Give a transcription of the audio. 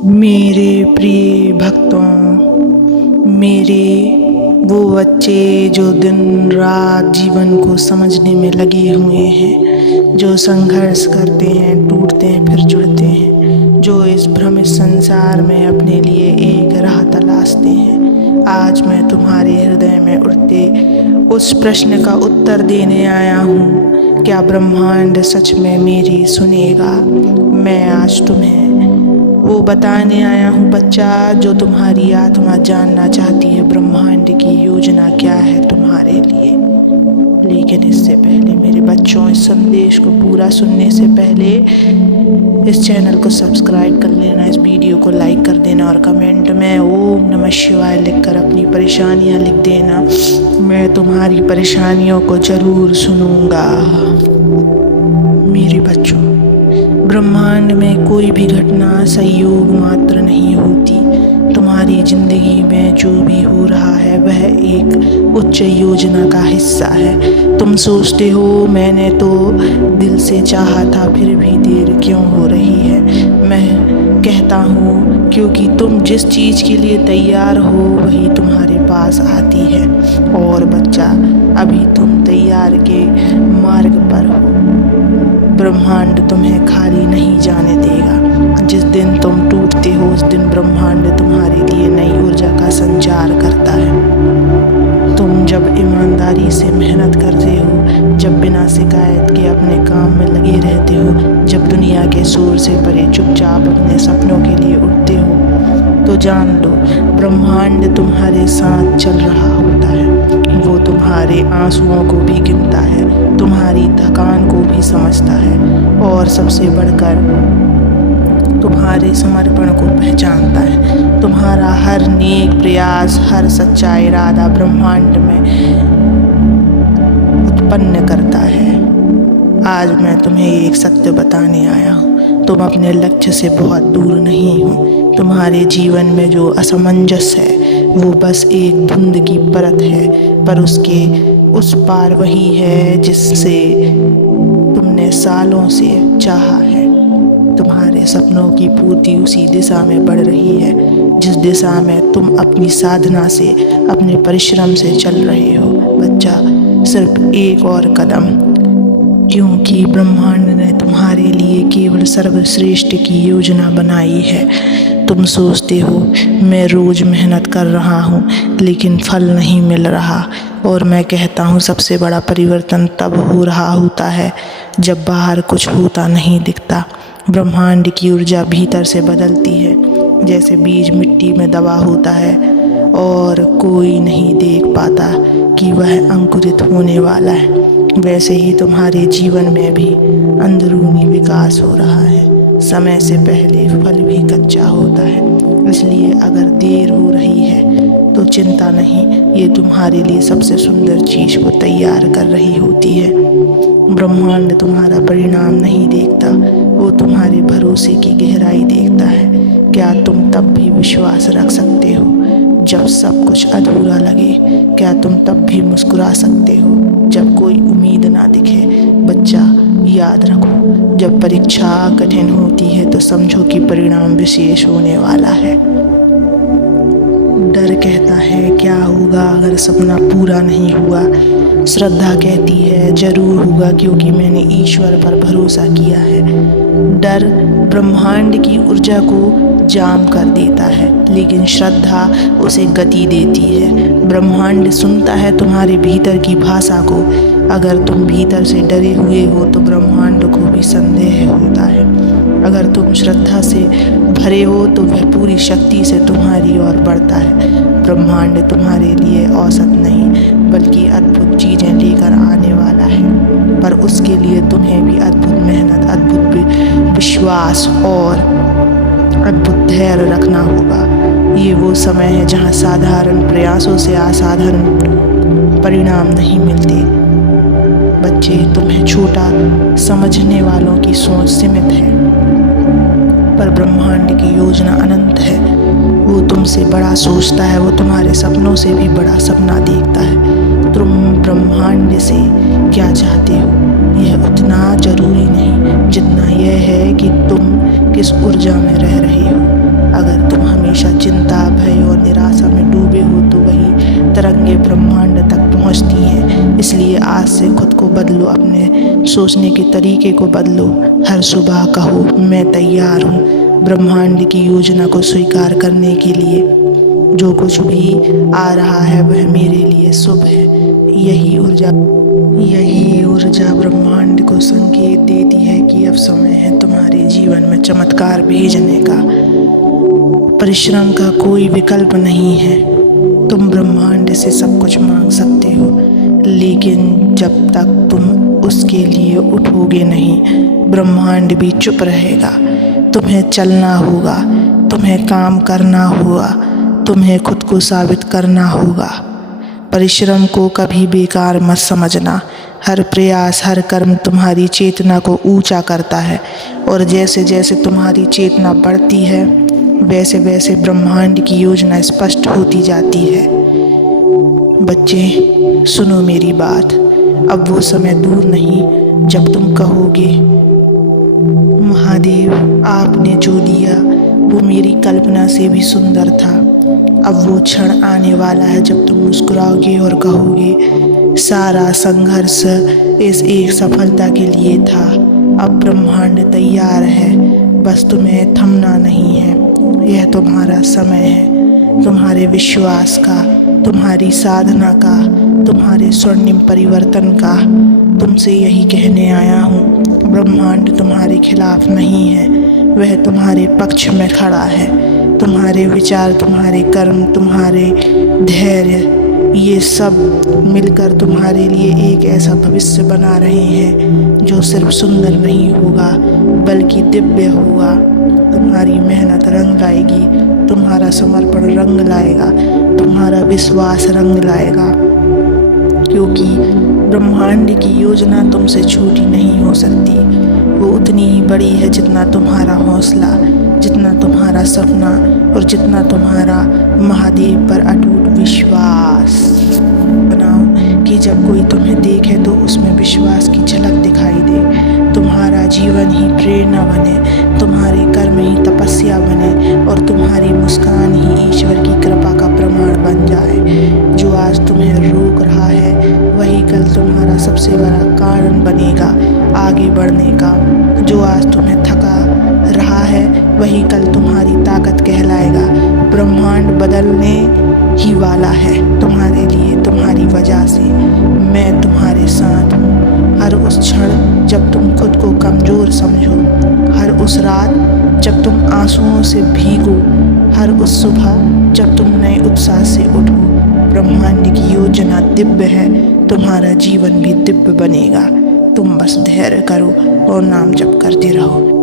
मेरे प्रिय भक्तों, मेरे वो बच्चे जो दिन रात जीवन को समझने में लगे हुए हैं, जो संघर्ष करते हैं, टूटते हैं, फिर जुड़ते हैं, जो इस भ्रमित संसार में अपने लिए एक राह तलाशते हैं। आज मैं तुम्हारे हृदय में उठते उस प्रश्न का उत्तर देने आया हूँ, क्या ब्रह्मांड सच में मेरी सुनेगा? मैं आज तुम्हें वो बताने आया हूँ बच्चा, जो तुम्हारी आत्मा जानना चाहती है ब्रह्मांड की योजना क्या है तुम्हारे लिए। लेकिन इससे पहले मेरे बच्चों, इस संदेश को पूरा सुनने से पहले इस चैनल को सब्सक्राइब कर लेना, इस वीडियो को लाइक कर देना और कमेंट में ओम नमः शिवाय लिखकर अपनी परेशानियाँ लिख देना। मैं तुम्हारी परेशानियों को ज़रूर सुनूंगा। मेरे बच्चों, ब्रह्मांड में कोई भी घटना संयोग मात्र नहीं होती। तुम्हारी जिंदगी में जो भी हो रहा है वह एक उच्च योजना का हिस्सा है। तुम सोचते हो मैंने तो दिल से चाहा था, फिर भी देर क्यों हो रही है? मैं कहता हूँ क्योंकि तुम जिस चीज़ के लिए तैयार हो वही तुम्हारे पास आती है। और बच्चा, अभी तुम तैयार के मार्ग पर हो। ब्रह्मांड तुम्हें खाली नहीं जाने देगा। जिस दिन तुम टूटते हो उस दिन ब्रह्मांड तुम्हारे लिए नई ऊर्जा का संचार करता है। तुम जब ईमानदारी से मेहनत करते हो, जब बिना शिकायत के अपने काम में लगे रहते हो, जब दुनिया के शोर से परे चुपचाप अपने सपनों के लिए उठते हो, तो जान लो ब्रह्मांड तुम्हारे साथ चल रहा होता है। वो तुम्हारे आंसुओं को भी गिनता है, तुम्हारी थकान को भी समझता है और सबसे बढ़कर तुम्हारे समर्पण को पहचानता है। तुम्हारा हर नेक प्रयास, हर सच्चा इरादा ब्रह्मांड में उत्पन्न करता है। आज मैं तुम्हें एक सत्य बताने आया हूँ, तुम अपने लक्ष्य से बहुत दूर नहीं हो। तुम्हारे जीवन में जो असमंजस है वो बस एक धुंध की परत है, पर उसके उस पार वही है जिससे तुमने सालों से चाहा है। तुम्हारे सपनों की पूर्ति उसी दिशा में बढ़ रही है जिस दिशा में तुम अपनी साधना से, अपने परिश्रम से चल रहे हो। बच्चा, सिर्फ एक और कदम, क्योंकि ब्रह्मांड ने तुम्हारे लिए केवल सर्वश्रेष्ठ की योजना बनाई है। तुम सोचते हो मैं रोज़ मेहनत कर रहा हूँ लेकिन फल नहीं मिल रहा, और मैं कहता हूँ सबसे बड़ा परिवर्तन तब हो रहा होता है जब बाहर कुछ होता नहीं दिखता। ब्रह्मांड की ऊर्जा भीतर से बदलती है, जैसे बीज मिट्टी में दबा होता है और कोई नहीं देख पाता कि वह अंकुरित होने वाला है। वैसे ही तुम्हारे जीवन में भी अंदरूनी विकास हो रहा है। समय से पहले फल भी कच्चा होता है, इसलिए अगर देर हो रही है तो चिंता नहीं, ये तुम्हारे लिए सबसे सुंदर चीज़ को तैयार कर रही होती है। ब्रह्मांड तुम्हारा परिणाम नहीं देखता, वो तुम्हारे भरोसे की गहराई देखता है। क्या तुम तब भी विश्वास रख सकते हो जब सब कुछ अधूरा लगे? क्या तुम तब भी मुस्कुरा सकते हो जब कोई उम्मीद ना दिखे? बच्चा, याद रखो, जब परीक्षा कठिन होती है तो समझो कि परिणाम विशेष होने वाला है। डर कहता है क्या होगा अगर सपना पूरा नहीं हुआ? श्रद्धा कहती है जरूर होगा क्योंकि मैंने ईश्वर पर भरोसा किया है। डर ब्रह्मांड की ऊर्जा को जाम कर देता है, लेकिन श्रद्धा उसे गति देती है। ब्रह्मांड सुनता है तुम्हारे भीतर की भाषा को। अगर तुम भीतर से डरे हुए हो तो ब्रह्मांड को भी संदेह होता है। अगर तुम श्रद्धा से भरे हो तो वह पूरी शक्ति से तुम्हारी ओर बढ़ता है। ब्रह्मांड तुम्हारे लिए औसत नहीं बल्कि अद्भुत चीज़ें लेकर आने वाला है, पर उसके लिए तुम्हें भी अद्भुत मेहनत, अद्भुत विश्वास और अद्भुत धैर्य रखना होगा। ये वो समय है जहाँ साधारण प्रयासों से असाधारण परिणाम नहीं मिलते। बच्चे, तुम्हें छोटा समझने वालों की सोच सीमित है, पर ब्रह्मांड की योजना अनंत है। वो तुमसे बड़ा सोचता है, वो तुम्हारे सपनों से भी बड़ा सपना देखता है। तुम ब्रह्मांड से क्या चाहते हो यह उतना जरूरी नहीं जितना यह है कि तुम किस ऊर्जा में रह रहे हो। से खुद को बदलो, अपने सोचने के तरीके को बदलो। हर सुबह कहो मैं तैयार हूँ ब्रह्मांड की योजना को स्वीकार करने के लिए। जो कुछ भी आ रहा है वह मेरे लिए शुभ है। यही ऊर्जा ब्रह्मांड को संकेत देती है कि अब समय है तुम्हारे जीवन में चमत्कार भेजने का। परिश्रम का कोई विकल्प नहीं है। तुम ब्रह्मांड से सब कुछ मांग सकते हो, लेकिन जब तक तुम उसके लिए उठोगे नहीं, ब्रह्मांड भी चुप रहेगा। तुम्हें चलना होगा, तुम्हें काम करना होगा, तुम्हें खुद को साबित करना होगा। परिश्रम को कभी बेकार मत समझना। हर प्रयास, हर कर्म तुम्हारी चेतना को ऊंचा करता है, और जैसे जैसे तुम्हारी चेतना बढ़ती है वैसे वैसे ब्रह्मांड की योजना स्पष्ट होती जाती है। बच्चे सुनो मेरी बात, अब वो समय दूर नहीं जब तुम कहोगे महादेव आपने जो दिया वो मेरी कल्पना से भी सुंदर था। अब वो क्षण आने वाला है जब तुम मुस्कुराओगे और कहोगे सारा संघर्ष इस एक सफलता के लिए था। अब ब्रह्मांड तैयार है, बस तुम्हें थमना नहीं है। यह तुम्हारा समय है, तुम्हारे विश्वास का, तुम्हारी साधना का, तुम्हारे स्वर्णिम परिवर्तन का। तुमसे यही कहने आया हूँ, ब्रह्मांड तुम्हारे खिलाफ नहीं है, वह तुम्हारे पक्ष में खड़ा है। तुम्हारे विचार, तुम्हारे कर्म, तुम्हारे धैर्य, ये सब मिलकर तुम्हारे लिए एक ऐसा भविष्य बना रहे हैं जो सिर्फ सुंदर नहीं होगा बल्कि दिव्य होगा। तुम्हारी मेहनत रंग लाएगी, तुम्हारा समर्पण रंग लाएगा, तुम्हारा विश्वास रंग लाएगा, क्योंकि ब्रह्मांड की योजना तुमसे छोटी नहीं हो सकती। वो उतनी ही बड़ी है जितना तुम्हारा हौसला, जितना तुम्हारा सपना और जितना तुम्हारा महादेव पर अटूट विश्वास। बनाओ कि जब कोई तुम्हें देखे तो उसमें विश्वास की झलक दिखाई दे। तुम्हारा जीवन ही प्रेरणा बने, तुम्हारे कर्म ही तपस्या बने, और तुम्हारी मुस्कान ही ईश्वर की कृपा का प्रमाण बन जाए। जो आज तुम्हें रोक रहा है वही कल तुम्हारा सबसे बड़ा कारण बनेगा आगे बढ़ने का। जो आज तुम्हें थका रहा है वही कल तुम्हारी ताकत कहलाएगा। ब्रह्मांड बदलने ही वाला है तुम्हारे लिए, तुम्हारी वजह से। मैं तुम्हारे साथ हूँ। हर उस क्षण जब तुम खुद को कमज़ोर समझो, हर उस रात जब तुम आंसुओं से भीगो, हर उस सुबह जब तुम नए उत्साह से उठो, ब्रह्मांड की योजना दिव्य है, तुम्हारा जीवन भी दिव्य बनेगा। तुम बस धैर्य करो और नाम जप करते रहो।